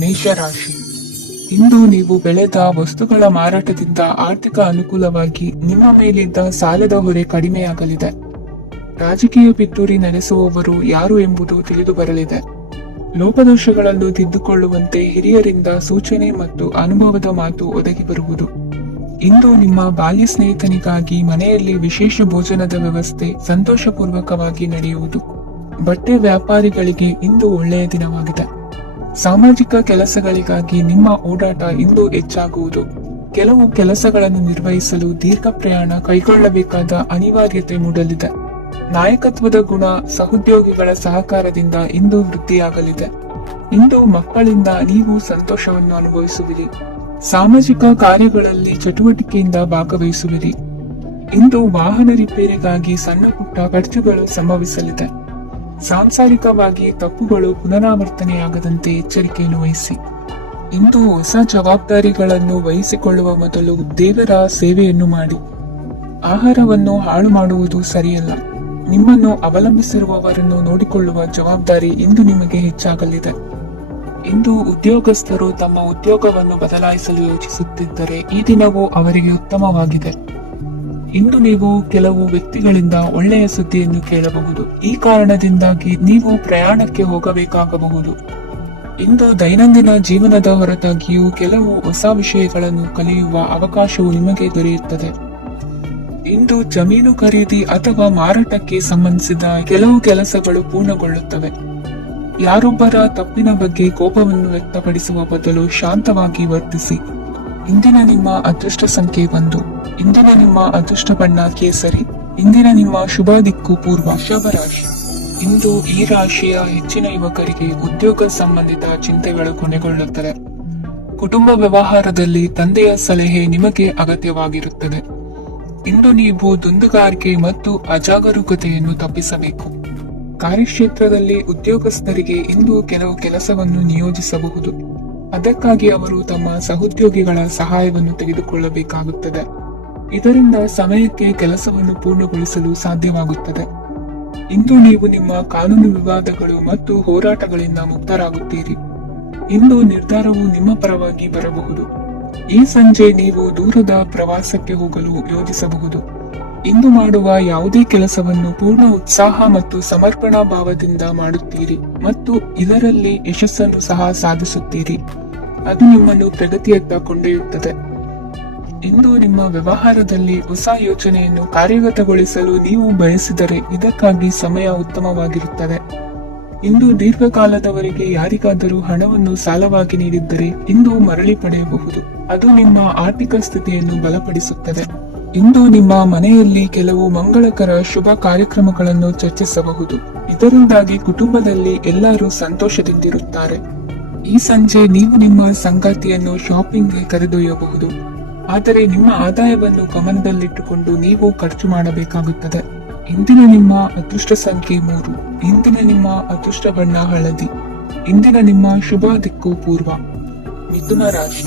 ಮೇಷರಾಶಿ. ಇಂದು ನೀವು ಬೆಳೆದ ವಸ್ತುಗಳ ಮಾರಾಟದಿಂದ ಆರ್ಥಿಕ ಅನುಕೂಲವಾಗಿ ನಿಮ್ಮ ಮೇಲಿದ್ದ ಸಾಲದ ಹೊರೆ ಕಡಿಮೆಯಾಗಲಿದೆ. ರಾಜಕೀಯ ಪಿತೂರಿ ನಡೆಸುವವರು ಯಾರು ಎಂಬುದು ತಿಳಿದು ಬರಲಿದೆ. ಲೋಪದೋಷಗಳನ್ನು ತಿದ್ದುಕೊಳ್ಳುವಂತೆ ಹಿರಿಯರಿಂದ ಸೂಚನೆ ಮತ್ತು ಅನುಭವದ ಮಾತು ಒದಗಿ ಬರುವುದು. ಇಂದು ನಿಮ್ಮ ಬಾಲ್ಯ ಸ್ನೇಹಿತನಿಗಾಗಿ ಮನೆಯಲ್ಲಿ ವಿಶೇಷ ಭೋಜನದ ವ್ಯವಸ್ಥೆ ಸಂತೋಷಪೂರ್ವಕವಾಗಿ ನಡೆಯುವುದು. ಬಟ್ಟೆ ವ್ಯಾಪಾರಿಗಳಿಗೆ ಇಂದು ಒಳ್ಳೆಯ ದಿನವಾಗಿದೆ. ಸಾಮಾಜಿಕ ಕೆಲಸಗಳಿಗಾಗಿ ನಿಮ್ಮ ಓಡಾಟ ಇಂದು ಹೆಚ್ಚಾಗುವುದು. ಕೆಲವು ಕೆಲಸಗಳನ್ನು ನಿರ್ವಹಿಸಲು ದೀರ್ಘ ಪ್ರಯಾಣ ಕೈಗೊಳ್ಳಬೇಕಾದ ಅನಿವಾರ್ಯತೆ ಮೂಡಲಿದೆ. ನಾಯಕತ್ವದ ಗುಣ ಸಹೋದ್ಯೋಗಿಗಳ ಸಹಕಾರದಿಂದ ಇಂದು ವೃದ್ಧಿಯಾಗಲಿದೆ. ಇಂದು ಮಕ್ಕಳಿಂದ ನೀವು ಸಂತೋಷವನ್ನು ಅನುಭವಿಸುವಿರಿ. ಸಾಮಾಜಿಕ ಕಾರ್ಯಗಳಲ್ಲಿ ಚಟುವಟಿಕೆಯಿಂದ ಭಾಗವಹಿಸುವಿರಿ. ಇಂದು ವಾಹನ ರಿಪೇರಿಗಾಗಿ ಸಣ್ಣ ಪುಟ್ಟ ಖರ್ಚುಗಳು ಸಂಭವಿಸಲಿದೆ. ಸಾಂಸಾರಿಕವಾಗಿ ತಪ್ಪುಗಳು ಪುನರಾವರ್ತನೆಯಾಗದಂತೆ ಎಚ್ಚರಿಕೆಯನ್ನು ವಹಿಸಿ. ಇಂದು ಹೊಸ ಜವಾಬ್ದಾರಿಗಳನ್ನು ವಹಿಸಿಕೊಳ್ಳುವ ಮೊದಲು ದೇವರ ಸೇವೆಯನ್ನು ಮಾಡಿ. ಆಹಾರವನ್ನು ಹಾಳು ಮಾಡುವುದು ಸರಿಯಲ್ಲ. ನಿಮ್ಮನ್ನು ಅವಲಂಬಿಸಿರುವವರನ್ನು ನೋಡಿಕೊಳ್ಳುವ ಜವಾಬ್ದಾರಿ ಇಂದು ನಿಮಗೆ ಹೆಚ್ಚಾಗಲಿದೆ. ಇಂದು ಉದ್ಯೋಗಸ್ಥರು ತಮ್ಮ ಉದ್ಯೋಗವನ್ನು ಬದಲಾಯಿಸಲು ಯೋಚಿಸುತ್ತಿದ್ದರೆ ಈ ದಿನವೂ ಅವರಿಗೆ ಉತ್ತಮವಾಗಿದೆ. ಇಂದು ನೀವು ಕೆಲವು ವ್ಯಕ್ತಿಗಳಿಂದ ಒಳ್ಳೆಯ ಸುದ್ದಿಯನ್ನು ಕೇಳಬಹುದು. ಈ ಕಾರಣದಿಂದಾಗಿ ನೀವು ಪ್ರಯಾಣಕ್ಕೆ ಹೋಗಬೇಕಾಗಬಹುದು. ಇಂದು ದೈನಂದಿನ ಜೀವನದ ಹೊರತಾಗಿಯೂ ಕೆಲವು ಹೊಸ ವಿಷಯಗಳನ್ನು ಕಲಿಯುವ ಅವಕಾಶವು ನಿಮಗೆ ದೊರೆಯುತ್ತದೆ. ಇಂದು ಜಮೀನು ಖರೀದಿ ಅಥವಾ ಮಾರಾಟಕ್ಕೆ ಸಂಬಂಧಿಸಿದ ಕೆಲವು ಕೆಲಸಗಳು ಪೂರ್ಣಗೊಳ್ಳುತ್ತವೆ. ಯಾರೊಬ್ಬರ ತಪ್ಪಿನ ಬಗ್ಗೆ ಕೋಪವನ್ನು ವ್ಯಕ್ತಪಡಿಸುವ ಬದಲು ಶಾಂತವಾಗಿ ವರ್ತಿಸಿ. ಇಂದಿನ ನಿಮ್ಮ ಅದೃಷ್ಟ ಸಂಖ್ಯೆ 1. ಇಂದಿನ ನಿಮ್ಮ ಅದೃಷ್ಟ ಬಣ್ಣ ಕೇಸರಿ. ಇಂದಿನ ನಿಮ್ಮ ಶುಭ ದಿಕ್ಕು ಪೂರ್ವ. ವೃಷಭ ರಾಶಿ. ಇಂದು ಈ ರಾಶಿಯ ಹೆಚ್ಚಿನ ಯುವಕರಿಗೆ ಉದ್ಯೋಗ ಸಂಬಂಧಿತ ಚಿಂತೆಗಳು ಕೊನೆಗೊಳ್ಳುತ್ತದೆ. ಕುಟುಂಬ ವ್ಯವಹಾರದಲ್ಲಿ ತಂದೆಯ ಸಲಹೆ ನಿಮಗೆ ಅಗತ್ಯವಾಗಿರುತ್ತದೆ. ಇಂದು ನೀವು ದುಂದುಗಾರಿಕೆ ಮತ್ತು ಅಜಾಗರೂಕತೆಯನ್ನು ತಪ್ಪಿಸಬೇಕು. ಕಾರ್ಯಕ್ಷೇತ್ರದಲ್ಲಿ ಉದ್ಯೋಗಸ್ಥರಿಗೆ ಇಂದು ಕೆಲವು ಕೆಲಸವನ್ನು ನಿಯೋಜಿಸಬಹುದು. ಅದಕ್ಕಾಗಿ ಅವರು ತಮ್ಮ ಸಹೋದ್ಯೋಗಿಗಳ ಸಹಾಯವನ್ನು ತೆಗೆದುಕೊಳ್ಳಬೇಕಾಗುತ್ತದೆ. ಇದರಿಂದ ಸಮಯಕ್ಕೆ ಕೆಲಸವನ್ನು ಪೂರ್ಣಗೊಳಿಸಲು ಸಾಧ್ಯವಾಗುತ್ತದೆ. ಇಂದು ನೀವು ನಿಮ್ಮ ಕಾನೂನು ವಿವಾದಗಳು ಮತ್ತು ಹೋರಾಟಗಳಿಂದ ಮುಕ್ತರಾಗುತ್ತೀರಿ. ಇಂದು ನಿರ್ಧಾರವು ನಿಮ್ಮ ಪರವಾಗಿ ಬರಬಹುದು. ಈ ಸಂಜೆ ನೀವು ದೂರದ ಪ್ರವಾಸಕ್ಕೆ ಹೋಗಲು ಯೋಜಿಸಬಹುದು. ಇಂದು ಮಾಡುವ ಯಾವುದೇ ಕೆಲಸವನ್ನು ಪೂರ್ಣ ಉತ್ಸಾಹ ಮತ್ತು ಸಮರ್ಪಣಾ ಭಾವದಿಂದ ಮಾಡುತ್ತೀರಿ ಮತ್ತು ಇದರಲ್ಲಿ ಯಶಸ್ಸನ್ನು ಸಹ ಸಾಧಿಸುತ್ತೀರಿ. ಅದು ನಿಮ್ಮನ್ನು ಪ್ರಗತಿಯತ್ತ ಕೊಂಡೊಯ್ಯುತ್ತದೆ. ಇಂದು ನಿಮ್ಮ ವ್ಯವಹಾರದಲ್ಲಿ ಹೊಸ ಯೋಜನೆಯನ್ನು ಕಾರ್ಯಗತಗೊಳಿಸಲು ನೀವು ಬಯಸಿದರೆ ಇದಕ್ಕಾಗಿ ಸಮಯ ಉತ್ತಮವಾಗಿರುತ್ತದೆ. ಇಂದು ದೀರ್ಘಕಾಲದವರೆಗೆ ಯಾರಿಗಾದರೂ ಹಣವನ್ನು ಸಾಲವಾಗಿ ನೀಡಿದ್ದರೆ ಇಂದು ಮರಳಿ ಪಡೆಯಬಹುದು. ಅದು ನಿಮ್ಮ ಆರ್ಥಿಕ ಸ್ಥಿತಿಯನ್ನು ಬಲಪಡಿಸುತ್ತದೆ. ಇಂದು ನಿಮ್ಮ ಮನೆಯಲ್ಲಿ ಕೆಲವು ಮಂಗಳಕರ ಶುಭ ಕಾರ್ಯಕ್ರಮಗಳನ್ನು ಚರ್ಚಿಸಬಹುದು. ಇದರಿಂದಾಗಿ ಕುಟುಂಬದಲ್ಲಿ ಎಲ್ಲರೂ ಸಂತೋಷದಿಂದಿರುತ್ತಾರೆ. ಈ ಸಂಜೆ ನೀವು ನಿಮ್ಮ ಸಂಗಾತಿಯನ್ನು ಶಾಪಿಂಗ್ಗೆ ಕರೆದೊಯ್ಯಬಹುದು. ಆದರೆ ನಿಮ್ಮ ಆದಾಯವನ್ನು ಗಮನದಲ್ಲಿಟ್ಟುಕೊಂಡು ನೀವು ಖರ್ಚು ಮಾಡಬೇಕಾಗುತ್ತದೆ. ಇಂದಿನ ನಿಮ್ಮ ಅದೃಷ್ಟ ಸಂಖ್ಯೆ 3. ಇಂದಿನ ನಿಮ್ಮ ಅದೃಷ್ಟ ಬಣ್ಣ ಹಳದಿ. ಇಂದಿನ ನಿಮ್ಮ ಶುಭ ದಿಕ್ಕು ಪೂರ್ವ. ಮಿಥುನ ರಾಶಿ.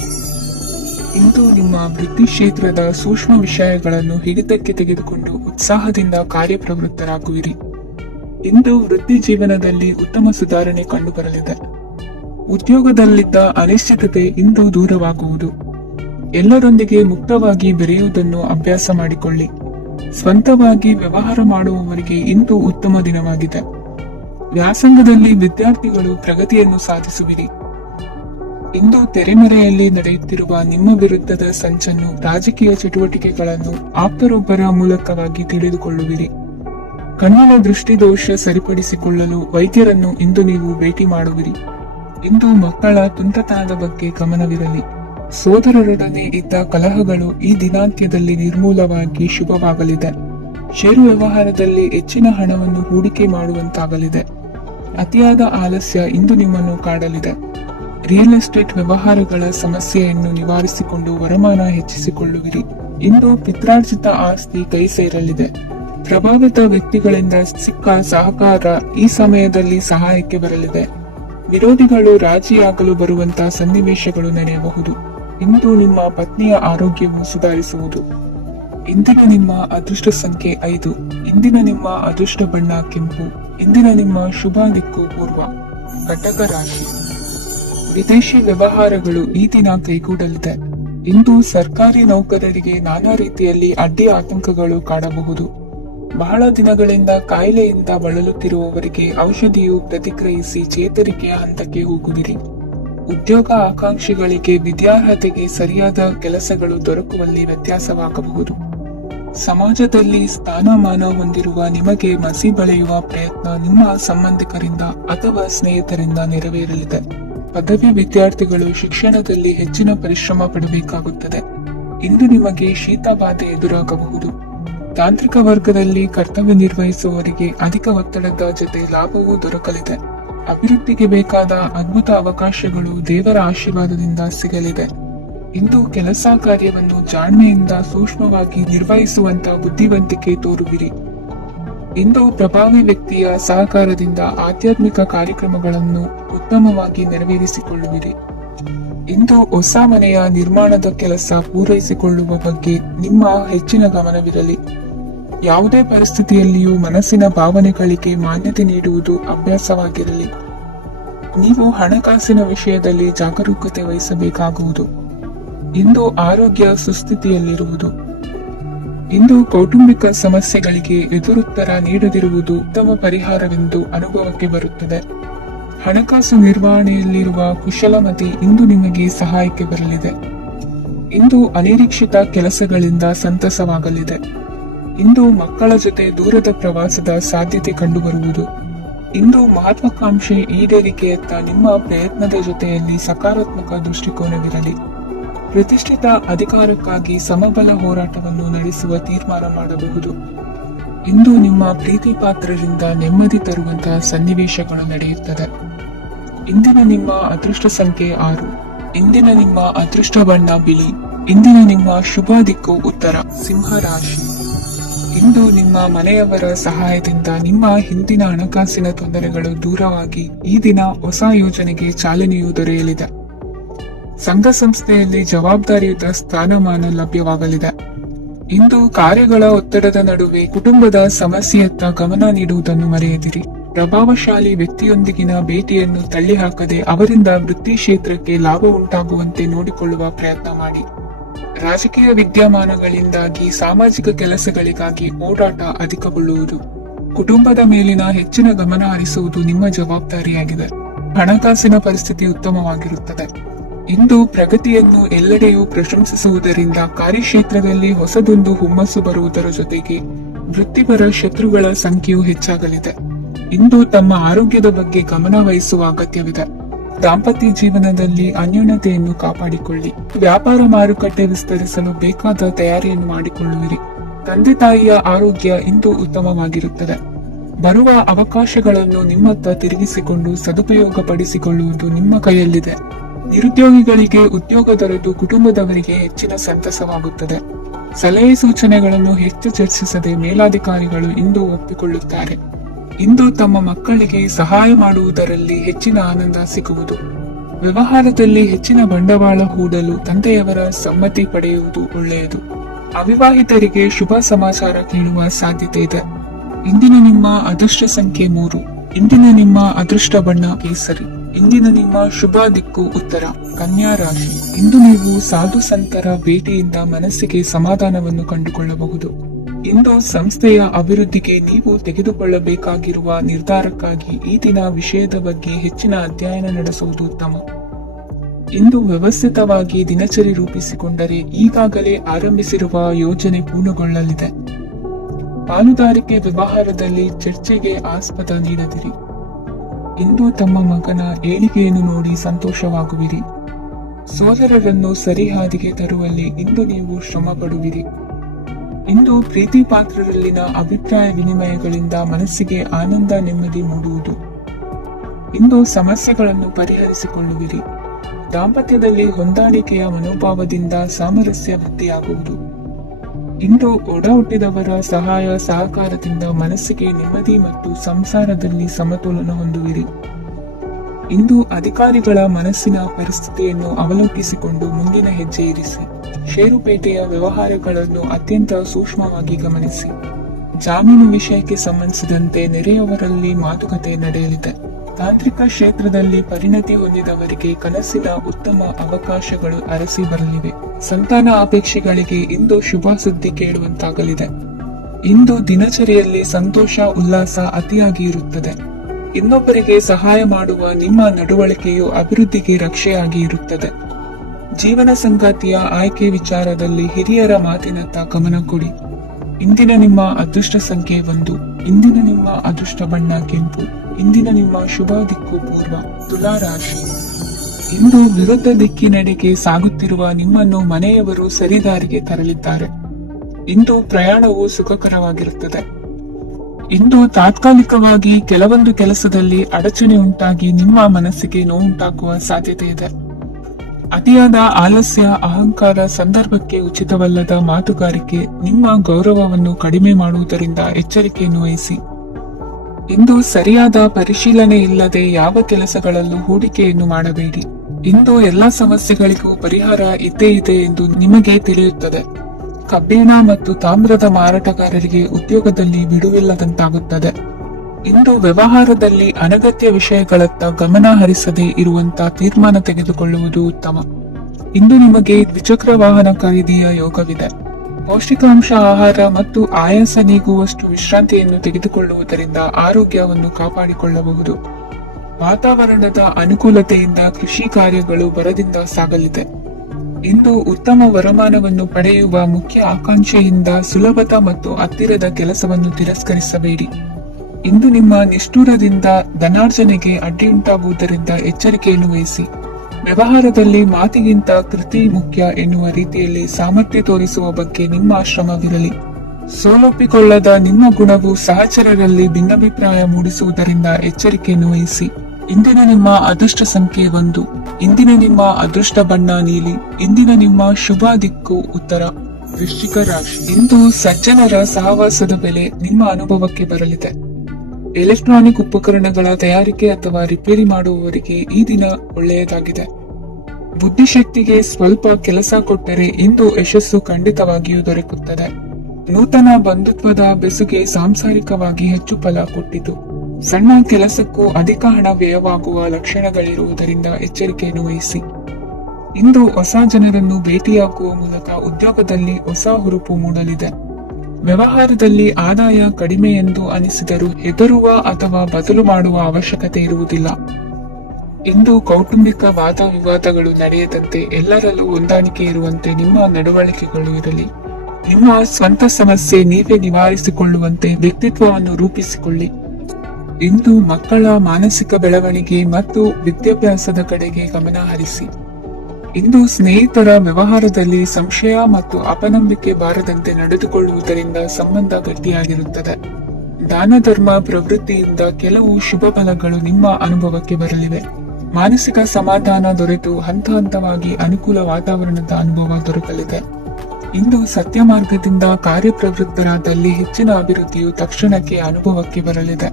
ಇಂದು ನಿಮ್ಮ ವೃತ್ತಿ ಕ್ಷೇತ್ರದ ಸೂಕ್ಷ್ಮ ವಿಷಯಗಳನ್ನು ಹಿಡಿತಕ್ಕೆ ತೆಗೆದುಕೊಂಡು ಉತ್ಸಾಹದಿಂದ ಕಾರ್ಯಪ್ರವೃತ್ತರಾಗುವಿರಿ. ಇಂದು ವೃತ್ತಿ ಜೀವನದಲ್ಲಿ ಉತ್ತಮ ಸುಧಾರಣೆ ಕಂಡುಬರಲಿದೆ. ಉದ್ಯೋಗದಲ್ಲಿದ್ದ ಅನಿಶ್ಚಿತತೆ ಇಂದು ದೂರವಾಗುವುದು. ಎಲ್ಲರೊಂದಿಗೆ ಮುಕ್ತವಾಗಿ ಬೆರೆಯುವುದನ್ನು ಅಭ್ಯಾಸ ಮಾಡಿಕೊಳ್ಳಿ. ಸ್ವಂತವಾಗಿ ವ್ಯವಹಾರ ಮಾಡುವವರಿಗೆ ಇಂದು ಉತ್ತಮ ದಿನವಾಗಿದೆ. ವ್ಯಾಸಂಗದಲ್ಲಿ ವಿದ್ಯಾರ್ಥಿಗಳು ಪ್ರಗತಿಯನ್ನು ಸಾಧಿಸುವಿರಿ. ಇಂದು ತೆರೆಮರೆಯಲ್ಲಿ ನಡೆಯುತ್ತಿರುವ ನಿಮ್ಮ ವಿರುದ್ಧದ ಸಂಚನ್ನು ರಾಜಕೀಯ ಚಟುವಟಿಕೆಗಳನ್ನು ಆಪ್ತರೊಬ್ಬರ ಮೂಲಕವಾಗಿ ತಿಳಿದುಕೊಳ್ಳುವಿರಿ. ಕಣ್ಣಿನ ದೃಷ್ಟಿದೋಷ ಸರಿಪಡಿಸಿಕೊಳ್ಳಲು ವೈದ್ಯರನ್ನು ಇಂದು ನೀವು ಭೇಟಿ ಮಾಡುವಿರಿ. ಇಂದು ಮಕ್ಕಳ ತುಂಟತನದ ಬಗ್ಗೆ ಗಮನವಿರಲಿ. ಸೋದರರೊಡನೆ ಇದ್ದ ಕಲಹಗಳು ಈ ದಿನಾಂತ್ಯದಲ್ಲಿ ನಿರ್ಮೂಲವಾಗಿ ಶುಭವಾಗಲಿದೆ. ಷೇರು ವ್ಯವಹಾರದಲ್ಲಿ ಹೆಚ್ಚಿನ ಹಣವನ್ನು ಹೂಡಿಕೆ ಮಾಡುವಂತಾಗಲಿದೆ. ಅತಿಯಾದ ಆಲಸ್ಯ ಇಂದು ನಿಮ್ಮನ್ನು ಕಾಡಲಿದೆ. ರಿಯಲ್ ಎಸ್ಟೇಟ್ ವ್ಯವಹಾರಗಳ ಸಮಸ್ಯೆಯನ್ನು ನಿವಾರಿಸಿಕೊಂಡು ವರಮಾನ ಹೆಚ್ಚಿಸಿಕೊಳ್ಳುವಿರಿ. ಇಂದು ಪಿತ್ರಾರ್ಜಿತ ಆಸ್ತಿ ಕೈ ಸೇರಲಿದೆ. ಪ್ರಭಾವಿತ ವ್ಯಕ್ತಿಗಳಿಂದ ಸಿಕ್ಕ ಸಹಕಾರ ಈ ಸಮಯದಲ್ಲಿ ಸಹಾಯಕ್ಕೆ ಬರಲಿದೆ. ವಿರೋಧಿಗಳು ರಾಜಿಯಾಗಲು ಬರುವಂತಹ ಸನ್ನಿವೇಶಗಳು ನಡೆಯಬಹುದು. ಇಂದು ನಿಮ್ಮ ಪತ್ನಿಯ ಆರೋಗ್ಯವು ಸುಧಾರಿಸುವುದು. ಇಂದಿನ ನಿಮ್ಮ ಅದೃಷ್ಟ ಸಂಖ್ಯೆ 5. ಇಂದಿನ ನಿಮ್ಮ ಅದೃಷ್ಟ ಬಣ್ಣ ಕೆಂಪು. ಇಂದಿನ ನಿಮ್ಮ ಶುಭ ದಿಕ್ಕು ಪೂರ್ವ. ಕಟಕ ರಾಶಿ. ವಿದೇಶಿ ವ್ಯವಹಾರಗಳು ಈ ದಿನ ಕೈಗೂಡಲಿದೆ. ಇಂದು ಸರ್ಕಾರಿ ನೌಕರರಿಗೆ ನಾನಾ ರೀತಿಯಲ್ಲಿ ಅಡ್ಡಿ ಆತಂಕಗಳು ಕಾಡಬಹುದು. ಬಹಳ ದಿನಗಳಿಂದ ಕಾಯಿಲೆಯಿಂದ ಬಳಲುತ್ತಿರುವವರಿಗೆ ಔಷಧಿಯು ಪ್ರತಿಕ್ರಿಯಿಸಿ ಚೇತರಿಕೆಯ ಹಂತಕ್ಕೆ ಹೋಗುವಿರಿ. ಉದ್ಯೋಗ ಆಕಾಂಕ್ಷಿಗಳಿಗೆ ವಿದ್ಯಾರ್ಹತೆಗೆ ಸರಿಯಾದ ಕೆಲಸಗಳು ದೊರಕುವಲ್ಲಿ ವ್ಯತ್ಯಾಸವಾಗಬಹುದು. ಸಮಾಜದಲ್ಲಿ ಸ್ಥಾನಮಾನ ಹೊಂದಿರುವ ನಿಮಗೆ ಮಸಿ ಬಳಿಯುವ ಪ್ರಯತ್ನ ನಿಮ್ಮ ಸಂಬಂಧಿಕರಿಂದ ಅಥವಾ ಸ್ನೇಹಿತರಿಂದ ನೆರವೇರಲಿದೆ. ಪದವಿ ವಿದ್ಯಾರ್ಥಿಗಳು ಶಿಕ್ಷಣದಲ್ಲಿ ಹೆಚ್ಚಿನ ಪರಿಶ್ರಮ ಪಡಬೇಕಾಗುತ್ತದೆ. ಇಂದು ನಿಮಗೆ ಶೀತ ಬಾಧೆ ಎದುರಾಗಬಹುದು. ತಾಂತ್ರಿಕ ವರ್ಗದಲ್ಲಿ ಕರ್ತವ್ಯ ನಿರ್ವಹಿಸುವವರಿಗೆ ಅಧಿಕ ಒತ್ತಡದ ಜೊತೆ ಲಾಭವೂ ದೊರಕಲಿದೆ. ಅಭಿವೃದ್ಧಿಗೆ ಬೇಕಾದ ಅದ್ಭುತ ಅವಕಾಶಗಳು ದೇವರ ಆಶೀರ್ವಾದದಿಂದ ಸಿಗಲಿದೆ. ಇಂದು ಕೆಲಸ ಕಾರ್ಯವನ್ನು ಜಾಣ್ಮೆಯಿಂದ ಸೂಕ್ಷ್ಮವಾಗಿ ನಿರ್ವಹಿಸುವಂತ ಬುದ್ಧಿವಂತಿಕೆ ತೋರುವಿರಿ. ಇಂದು ಪ್ರಭಾವಿ ವ್ಯಕ್ತಿಯ ಸಹಕಾರದಿಂದ ಆಧ್ಯಾತ್ಮಿಕ ಕಾರ್ಯಕ್ರಮಗಳನ್ನು ಉತ್ತಮವಾಗಿ ನೆರವೇರಿಸಿಕೊಳ್ಳುವಿರಿ. ಇಂದು ಹೊಸ ಮನೆಯ ನಿರ್ಮಾಣದ ಕೆಲಸ ಪೂರೈಸಿಕೊಳ್ಳುವ ಬಗ್ಗೆ ನಿಮ್ಮ ಹೆಚ್ಚಿನ ಗಮನವಿರಲಿ. ಯಾವುದೇ ಪರಿಸ್ಥಿತಿಯಲ್ಲಿಯೂ ಮನಸ್ಸಿನ ಭಾವನೆಗಳಿಗೆ ಮಾನ್ಯತೆ ನೀಡುವುದು ಅಭ್ಯಾಸವಾಗಿರಲಿ. ನೀವು ಹಣಕಾಸಿನ ವಿಷಯದಲ್ಲಿ ಜಾಗರೂಕತೆ ವಹಿಸಬೇಕಾಗುವುದು. ಇಂದು ಆರೋಗ್ಯ ಸುಸ್ಥಿತಿಯಲ್ಲಿರುವುದು. ಇಂದು ಕೌಟುಂಬಿಕ ಸಮಸ್ಯೆಗಳಿಗೆ ಎದುರುತ್ತರ ನೀಡದಿರುವುದು ಉತ್ತಮ ಪರಿಹಾರವೆಂದು ಅನುಭವಕ್ಕೆ ಬರುತ್ತದೆ. ಹಣಕಾಸು ನಿರ್ವಹಣೆಯಲ್ಲಿರುವ ಕುಶಲಮತಿ ಇಂದು ನಿಮಗೆ ಸಹಾಯಕ್ಕೆ ಬರಲಿದೆ. ಇಂದು ಅನಿರೀಕ್ಷಿತ ಕೆಲಸಗಳಿಂದ ಸಂತಸವಾಗಲಿದೆ. ಇಂದು ಮಕ್ಕಳ ಜೊತೆ ದೂರದ ಪ್ರವಾಸದ ಸಾಧ್ಯತೆ ಕಂಡುಬರುವುದು. ಇಂದು ಮಹತ್ವಾಕಾಂಕ್ಷೆ ಈಡೇರಿಕೆಯತ್ತ ನಿಮ್ಮ ಪ್ರಯತ್ನದ ಜೊತೆಯಲ್ಲಿ ಸಕಾರಾತ್ಮಕ ದೃಷ್ಟಿಕೋನವಿರಲಿ. ಪ್ರತಿಷ್ಠಿತ ಅಧಿಕಾರಕ್ಕಾಗಿ ಸಮಬಲ ಹೋರಾಟವನ್ನು ನಡೆಸುವ ತೀರ್ಮಾನ ಮಾಡಬಹುದು. ಇಂದು ನಿಮ್ಮ ಪ್ರೀತಿ ಪಾತ್ರರಿಂದ ನೆಮ್ಮದಿ ತರುವಂತಹ ಸನ್ನಿವೇಶಗಳು ನಡೆಯುತ್ತದೆ. ಇಂದಿನ ನಿಮ್ಮ ಅದೃಷ್ಟ ಸಂಖ್ಯೆ 6. ಇಂದಿನ ನಿಮ್ಮ ಅದೃಷ್ಟ ಬಣ್ಣ ಬಿಳಿ. ಇಂದಿನ ನಿಮ್ಮ ಶುಭ ದಿಕ್ಕು ಉತ್ತರ. ಸಿಂಹ ರಾಶಿ. ಇಂದು ನಿಮ್ಮ ಮನೆಯವರ ಸಹಾಯದಿಂದ ನಿಮ್ಮ ಹಿಂದಿನ ಹಣಕಾಸಿನ ತೊಂದರೆಗಳು ದೂರವಾಗಿ ಈ ದಿನ ಹೊಸ ಯೋಜನೆಗೆ ಚಾಲನೆಯು ದೊರೆಯಲಿದೆ. ಸಂಘ ಸಂಸ್ಥೆಯಲ್ಲಿ ಜವಾಬ್ದಾರಿಯುತ ಸ್ಥಾನಮಾನ ಲಭ್ಯವಾಗಲಿದೆ. ಇಂದು ಕಾರ್ಯಗಳ ಒತ್ತಡದ ನಡುವೆ ಕುಟುಂಬದ ಸಮಸ್ಯೆಯತ್ತ ಗಮನ ನೀಡುವುದನ್ನು ಮರೆಯದಿರಿ. ಪ್ರಭಾವಶಾಲಿ ವ್ಯಕ್ತಿಯೊಂದಿಗಿನ ಭೇಟಿಯನ್ನು ತಳ್ಳಿಹಾಕದೆ ಅವರಿಂದ ವೃತ್ತಿ ಕ್ಷೇತ್ರಕ್ಕೆ ಲಾಭ ಉಂಟಾಗುವಂತೆ ನೋಡಿಕೊಳ್ಳುವ ಪ್ರಯತ್ನ ಮಾಡಿ. ರಾಜಕೀಯ ವಿದ್ಯಮಾನಗಳಿಂದಾಗಿ ಸಾಮಾಜಿಕ ಕೆಲಸಗಳಿಗಾಗಿ ಓಡಾಟ ಅಧಿಕಗೊಳ್ಳುವುದು. ಕುಟುಂಬದ ಮೇಲಿನ ಹೆಚ್ಚಿನ ಗಮನ ಹರಿಸುವುದು ನಿಮ್ಮ ಜವಾಬ್ದಾರಿಯಾಗಿದೆ. ಹಣಕಾಸಿನ ಪರಿಸ್ಥಿತಿ ಉತ್ತಮವಾಗಿರುತ್ತದೆ. ಇಂದು ಪ್ರಗತಿಯನ್ನು ಎಲ್ಲೆಡೆಯೂ ಪ್ರಶಂಸಿಸುವುದರಿಂದ ಕಾರ್ಯಕ್ಷೇತ್ರದಲ್ಲಿ ಹೊಸದೊಂದು ಹುಮ್ಮಸ್ಸು ಬರುವುದರ ಜೊತೆಗೆ ವೃತ್ತಿಪರ ಶತ್ರುಗಳ ಸಂಖ್ಯೆಯು ಹೆಚ್ಚಾಗಲಿದೆ. ಇಂದು ತಮ್ಮ ಆರೋಗ್ಯದ ಬಗ್ಗೆ ಗಮನ ವಹಿಸುವ ಅಗತ್ಯವಿದೆ. ದಾಂಪತ್ಯ ಜೀವನದಲ್ಲಿ ಅನ್ಯೋನ್ಯತೆಯನ್ನು ಕಾಪಾಡಿಕೊಳ್ಳಿ. ವ್ಯಾಪಾರ ಮಾರುಕಟ್ಟೆ ವಿಸ್ತರಿಸಲು ಬೇಕಾದ ತಯಾರಿಯನ್ನು ಮಾಡಿಕೊಳ್ಳುವಿರಿ. ತಂದೆ ತಾಯಿಯ ಆರೋಗ್ಯ ಇಂದು ಉತ್ತಮವಾಗಿರುತ್ತದೆ. ಬರುವ ಅವಕಾಶಗಳನ್ನು ನಿಮ್ಮತ್ತ ತಿರುಗಿಸಿಕೊಂಡು ಸದುಪಯೋಗಪಡಿಸಿಕೊಳ್ಳುವುದು ನಿಮ್ಮ ಕೈಯಲ್ಲಿದೆ. ನಿರುದ್ಯೋಗಿಗಳಿಗೆ ಉದ್ಯೋಗ ದೊರೆತು ಕುಟುಂಬದವರಿಗೆ ಹೆಚ್ಚಿನ ಸಂತಸವಾಗುತ್ತದೆ. ಸಲಹೆ ಸೂಚನೆಗಳನ್ನು ಹೆಚ್ಚು ಚರ್ಚಿಸದೆ ಮೇಲಾಧಿಕಾರಿಗಳು ಇಂದು ಒಪ್ಪಿಕೊಳ್ಳುತ್ತಾರೆ. ಇಂದು ತಮ್ಮ ಮಕ್ಕಳಿಗೆ ಸಹಾಯ ಮಾಡುವುದರಲ್ಲಿ ಹೆಚ್ಚಿನ ಆನಂದ ಸಿಗುವುದು. ವ್ಯವಹಾರದಲ್ಲಿ ಹೆಚ್ಚಿನ ಬಂಡವಾಳ ಹೂಡಲು ತಂದೆಯವರ ಸಮ್ಮತಿ ಪಡೆಯುವುದು ಒಳ್ಳೆಯದು. ಅವಿವಾಹಿತರಿಗೆ ಶುಭ ಸಮಾಚಾರ ಕೇಳುವ ಸಾಧ್ಯತೆ ಇದೆ. ಇಂದಿನ ನಿಮ್ಮ ಅದೃಷ್ಟ ಸಂಖ್ಯೆ 3. ಇಂದಿನ ನಿಮ್ಮ ಅದೃಷ್ಟ ಬಣ್ಣ ಕೇಸರಿ. ಇಂದಿನ ನಿಮ್ಮ ಶುಭ ದಿಕ್ಕು ಉತ್ತರ. ಕನ್ಯಾ ರಾಶಿ. ಇಂದು ನೀವು ಸಾಧು ಸಂತರ ಭೇಟಿಯಿಂದ ಮನಸ್ಸಿಗೆ ಸಮಾಧಾನವನ್ನು ಕಂಡುಕೊಳ್ಳಬಹುದು. ಇಂದು ಸಂಸ್ಥೆಯ ಅಭಿವೃದ್ಧಿಗೆ ನೀವು ತೆಗೆದುಕೊಳ್ಳಬೇಕಾಗಿರುವ ನಿರ್ಧಾರಕ್ಕಾಗಿ ಈ ದಿನ ವಿಷಯದ ಬಗ್ಗೆ ಹೆಚ್ಚಿನ ಅಧ್ಯಯನ ನಡೆಸುವುದು ಉತ್ತಮ. ಇಂದು ವ್ಯವಸ್ಥಿತವಾಗಿ ದಿನಚರಿ ರೂಪಿಸಿಕೊಂಡರೆ ಈಗಾಗಲೇ ಆರಂಭಿಸಿರುವ ಯೋಜನೆ ಪೂರ್ಣಗೊಳ್ಳಲಿದೆ. ಪಾಲುದಾರಿಕೆ ವ್ಯವಹಾರದಲ್ಲಿ ಚರ್ಚೆಗೆ ಆಸ್ಪದ ನೀಡದಿರಿ. ಇಂದು ತಮ್ಮ ಮಗನ ಏಳಿಗೆಯನ್ನು ನೋಡಿ ಸಂತೋಷವಾಗುವಿರಿ. ಸೋದರರನ್ನು ಸರಿಹಾದಿಗೆ ತರುವಲ್ಲಿ ಇಂದು ನೀವು ಶ್ರಮ ಪಡುವಿರಿ. ಇಂದು ಪ್ರೀತಿ ಪಾತ್ರರಲ್ಲಿನ ಅಭಿಪ್ರಾಯ ವಿನಿಮಯಗಳಿಂದ ಮನಸ್ಸಿಗೆ ಆನಂದ ನೆಮ್ಮದಿ ಮೂಡುವುದು. ಇಂದು ಸಮಸ್ಯೆಗಳನ್ನು ಪರಿಹರಿಸಿಕೊಳ್ಳುವಿರಿ. ದಾಂಪತ್ಯದಲ್ಲಿ ಹೊಂದಾಣಿಕೆಯ ಮನೋಭಾವದಿಂದ ಸಾಮರಸ್ಯ ವೃದ್ಧಿಯಾಗುವುದು. ಇಂದು ಒಡ ಹುಟ್ಟಿದವರ ಸಹಾಯ ಸಹಕಾರದಿಂದ ಮನಸ್ಸಿಗೆ ನೆಮ್ಮದಿ ಮತ್ತು ಸಂಸಾರದಲ್ಲಿ ಸಮತೋಲನ ಹೊಂದುವಿರಿ. ಇಂದು ಅಧಿಕಾರಿಗಳ ಮನಸ್ಸಿನ ಪರಿಸ್ಥಿತಿಯನ್ನು ಅವಲೋಕಿಸಿಕೊಂಡು ಮುಂದಿನ ಹೆಜ್ಜೆ ಇರಿಸಿ. ಷೇರುಪೇಟೆಯ ವ್ಯವಹಾರಗಳನ್ನು ಅತ್ಯಂತ ಸೂಕ್ಷ್ಮವಾಗಿ ಗಮನಿಸಿ. ಜಾಮೀನು ವಿಷಯಕ್ಕೆ ಸಂಬಂಧಿಸಿದಂತೆ ನೆರೆಯವರಲ್ಲಿ ಮಾತುಕತೆ ನಡೆಯಲಿದೆ. ತಾಂತ್ರಿಕ ಕ್ಷೇತ್ರದಲ್ಲಿ ಪರಿಣತಿ ಹೊಂದಿದವರಿಗೆ ಕನಸಿನ ಉತ್ತಮ ಅವಕಾಶಗಳು ಅರಸಿ ಬರಲಿವೆ. ಸಂತಾನ ಅಪೇಕ್ಷೆಗಳಿಗೆ ಇಂದು ಶುಭ ಸುದ್ದಿ ಕೇಳುವಂತಾಗಲಿದೆ. ಇಂದು ದಿನಚರಿಯಲ್ಲಿ ಸಂತೋಷ ಉಲ್ಲಾಸ ಅತಿಯಾಗಿ ಇರುತ್ತದೆ. ಇನ್ನೊಬ್ಬರಿಗೆ ಸಹಾಯ ಮಾಡುವ ನಿಮ್ಮ ನಡವಳಿಕೆಯು ಅಭಿವೃದ್ಧಿಗೆ ರಕ್ಷೆಯಾಗಿ ಇರುತ್ತದೆ. ಜೀವನ ಸಂಗಾತಿಯ ಆಯ್ಕೆ ವಿಚಾರದಲ್ಲಿ ಹಿರಿಯರ ಮಾತಿನತ್ತ ಗಮನ ಕೊಡಿ. ಇಂದಿನ ನಿಮ್ಮ ಅದೃಷ್ಟ ಸಂಖ್ಯೆ 1. ಇಂದಿನ ನಿಮ್ಮ ಅದೃಷ್ಟ ಬಣ್ಣ ಕೆಂಪು. ಇಂದಿನ ನಿಮ್ಮ ಶುಭ ದಿಕ್ಕು ಪೂರ್ವ. ತುಲಾ ರಾಶಿ. ಇಂದು ವಿರುದ್ಧ ದಿಕ್ಕಿನೆಡೆಗೆ ಸಾಗುತ್ತಿರುವ ನಿಮ್ಮನ್ನು ಮನೆಯವರು ಸರಿದಾರಿಗೆ ತರಲಿದ್ದಾರೆ. ಇಂದು ಪ್ರಯಾಣವು ಸುಖಕರವಾಗಿರುತ್ತದೆ. ಇಂದು ತಾತ್ಕಾಲಿಕವಾಗಿ ಕೆಲವೊಂದು ಕೆಲಸದಲ್ಲಿ ಅಡಚಣೆ ಉಂಟಾಗಿ ನಿಮ್ಮ ಮನಸ್ಸಿಗೆ ನೋವುಂಟಾಗುವ ಸಾಧ್ಯತೆ ಇದೆ. ಅತಿಯಾದ ಆಲಸ್ಯ, ಅಹಂಕಾರ, ಸಂದರ್ಭಕ್ಕೆ ಉಚಿತವಲ್ಲದ ಮಾತುಗಾರಿಕೆ ನಿಮ್ಮ ಗೌರವವನ್ನು ಕಡಿಮೆ ಮಾಡುವುದರಿಂದ ಎಚ್ಚರಿಕೆಯನ್ನು ವಹಿಸಿ. ಇಂದು ಸರಿಯಾದ ಪರಿಶೀಲನೆ ಇಲ್ಲದೆ ಯಾವ ಕೆಲಸಗಳಲ್ಲೂ ಹೂಡಿಕೆಯನ್ನು ಮಾಡಬೇಡಿ. ಇಂದು ಎಲ್ಲಾ ಸಮಸ್ಯೆಗಳಿಗೂ ಪರಿಹಾರ ಇದ್ದೇ ಇದೆ ಎಂದು ನಿಮಗೆ ತಿಳಿಯುತ್ತದೆ. ಕಬ್ಬಿಣ ಮತ್ತು ತಾಮ್ರದ ಮಾರಾಟಗಾರರಿಗೆ ಉದ್ಯೋಗದಲ್ಲಿ ಬಿಡುವಿಲ್ಲದಂತಾಗುತ್ತದೆ. ಇಂದು ವ್ಯವಹಾರದಲ್ಲಿ ಅನಗತ್ಯ ವಿಷಯಗಳತ್ತ ಗಮನ ಹರಿಸದೆ ಇರುವಂತ ತೀರ್ಮಾನ ತೆಗೆದುಕೊಳ್ಳುವುದು ಉತ್ತಮ. ಇಂದು ನಿಮಗೆ ದ್ವಿಚಕ್ರ ವಾಹನ ಖರೀದಿಯ ಯೋಗವಿದೆ. ಪೌಷ್ಟಿಕಾಂಶ ಆಹಾರ ಮತ್ತು ಆಯಾಸ ನೀಗುವಷ್ಟು ವಿಶ್ರಾಂತಿಯನ್ನು ತೆಗೆದುಕೊಳ್ಳುವುದರಿಂದ ಆರೋಗ್ಯವನ್ನು ಕಾಪಾಡಿಕೊಳ್ಳಬಹುದು. ವಾತಾವರಣದ ಅನುಕೂಲತೆಯಿಂದ ಕೃಷಿ ಕಾರ್ಯಗಳು ಬರದಿಂದ ಸಾಗಲಿದೆ. ಇಂದು ಉತ್ತಮ ವರಮಾನವನ್ನು ಪಡೆಯುವ ಮುಖ್ಯ ಆಕಾಂಕ್ಷೆಯಿಂದ ಸುಲಭದ ಮತ್ತು ಹತ್ತಿರದ ಕೆಲಸವನ್ನು ತಿರಸ್ಕರಿಸಬೇಡಿ. ಇಂದು ನಿಮ್ಮ ನಿಷ್ಠುರದಿಂದ ಧನಾರ್ಜನೆಗೆ ಅಡ್ಡಿಯುಂಟಾಗುವುದರಿಂದ ಎಚ್ಚರಿಕೆಯನ್ನು ವಹಿಸಿ. ವ್ಯವಹಾರದಲ್ಲಿ ಮಾತಿಗಿಂತ ಕೃತಿ ಮುಖ್ಯ ಎನ್ನುವ ರೀತಿಯಲ್ಲಿ ಸಾಮರ್ಥ್ಯ ತೋರಿಸುವ ಬಗ್ಗೆ ನಿಮ್ಮ ಶ್ರಮವಿರಲಿ. ಸೋಲೊಪ್ಪಿಕೊಳ್ಳದ ನಿಮ್ಮ ಗುಣವು ಸಹಚರರಲ್ಲಿ ಭಿನ್ನಾಭಿಪ್ರಾಯ ಮೂಡಿಸುವುದರಿಂದ ಎಚ್ಚರಿಕೆಯನ್ನು ವಹಿಸಿ. ಇಂದಿನ ನಿಮ್ಮ ಅದೃಷ್ಟ ಸಂಖ್ಯೆ 1. ಇಂದಿನ ನಿಮ್ಮ ಅದೃಷ್ಟ ಬಣ್ಣ ನೀಲಿ. ಇಂದಿನ ನಿಮ್ಮ ಶುಭ ದಿಕ್ಕು ಉತ್ತರ. ವೃಶ್ಚಿಕ ರಾಶಿ. ಇಂದು ಸಜ್ಜನರ ಸಹವಾಸದ ಬೆಲೆ ನಿಮ್ಮ ಅನುಭವಕ್ಕೆ ಬರಲಿದೆ. ಎಲೆಕ್ಟ್ರಾನಿಕ್ ಉಪಕರಣಗಳ ತಯಾರಿಕೆ ಅಥವಾ ರಿಪೇರಿ ಮಾಡುವವರಿಗೆ ಈ ದಿನ ಒಳ್ಳೆಯದಾಗಿದೆ. ಬುದ್ಧಿಶಕ್ತಿಗೆ ಸ್ವಲ್ಪ ಕೆಲಸ ಕೊಟ್ಟರೆ ಇಂದು ಯಶಸ್ಸು ಖಂಡಿತವಾಗಿಯೂ ದೊರಕುತ್ತದೆ. ನೂತನ ಬಂಧುತ್ವದ ಬೆಸುಗೆ ಸಾಂಸಾರಿಕವಾಗಿ ಹೆಚ್ಚು ಫಲ ಕೊಟ್ಟಿತು. ಸಣ್ಣ ಕೆಲಸಕ್ಕೂ ಅಧಿಕ ಹಣ ವ್ಯಯವಾಗುವ ಲಕ್ಷಣಗಳಿರುವುದರಿಂದ ಎಚ್ಚರಿಕೆಯನ್ನು ವಹಿಸಿ. ಇಂದು ಹೊಸ ಜನರನ್ನು ಭೇಟಿಯಾಗುವ ಮೂಲಕ ಉದ್ಯೋಗದಲ್ಲಿ ಹೊಸ ಹುರುಪು ಮೂಡಲಿದೆ. ವ್ಯವಹಾರದಲ್ಲಿ ಆದಾಯ ಕಡಿಮೆ ಎಂದು ಅನಿಸಿದರೂ ಹೆದರುವ ಅಥವಾ ಬದಲು ಮಾಡುವ ಅವಶ್ಯಕತೆ ಇರುವುದಿಲ್ಲ. ಇಂದು ಕೌಟುಂಬಿಕ ವಾದ ವಿವಾದಗಳು ನಡೆಯದಂತೆ ಎಲ್ಲರಲ್ಲೂ ಹೊಂದಾಣಿಕೆ ಇರುವಂತೆ ನಿಮ್ಮ ನಡವಳಿಕೆಗಳು ಇರಲಿ. ನಿಮ್ಮ ಸ್ವಂತ ಸಮಸ್ಯೆ ನೀವೇ ನಿವಾರಿಸಿಕೊಳ್ಳುವಂತೆ ವ್ಯಕ್ತಿತ್ವವನ್ನು ರೂಪಿಸಿಕೊಳ್ಳಿ. ಇಂದು ಮಕ್ಕಳ ಮಾನಸಿಕ ಬೆಳವಣಿಗೆ ಮತ್ತು ವಿದ್ಯಾಭ್ಯಾಸದ ಕಡೆಗೆ ಗಮನ ಹರಿಸಿ. ಇಂದು ಸ್ನೇಹಿತರ ವ್ಯವಹಾರದಲ್ಲಿ ಸಂಶಯ ಮತ್ತು ಅಪನಂಬಿಕೆ ಬಾರದಂತೆ ನಡೆದುಕೊಳ್ಳುವುದರಿಂದ ಸಂಬಂಧ ಗಟ್ಟಿಯಾಗಿರುತ್ತದೆ. ದಾನ ಧರ್ಮ ಪ್ರವೃತ್ತಿಯಿಂದ ಕೆಲವು ಶುಭ ಫಲಗಳು ನಿಮ್ಮ ಅನುಭವಕ್ಕೆ ಬರಲಿವೆ. ಮಾನಸಿಕ ಸಮಾಧಾನ ದೊರೆತು ಹಂತ ಹಂತವಾಗಿ ಅನುಕೂಲ ವಾತಾವರಣದ ಅನುಭವ ದೊರಕಲಿದೆ. ಇಂದು ಸತ್ಯ ಮಾರ್ಗದಿಂದ ಕಾರ್ಯಪ್ರವೃತ್ತರಾದಲ್ಲಿ ಹೆಚ್ಚಿನ ಅಭಿವೃದ್ಧಿಯು ತಕ್ಷಣಕ್ಕೆ ಅನುಭವಕ್ಕೆ ಬರಲಿದೆ.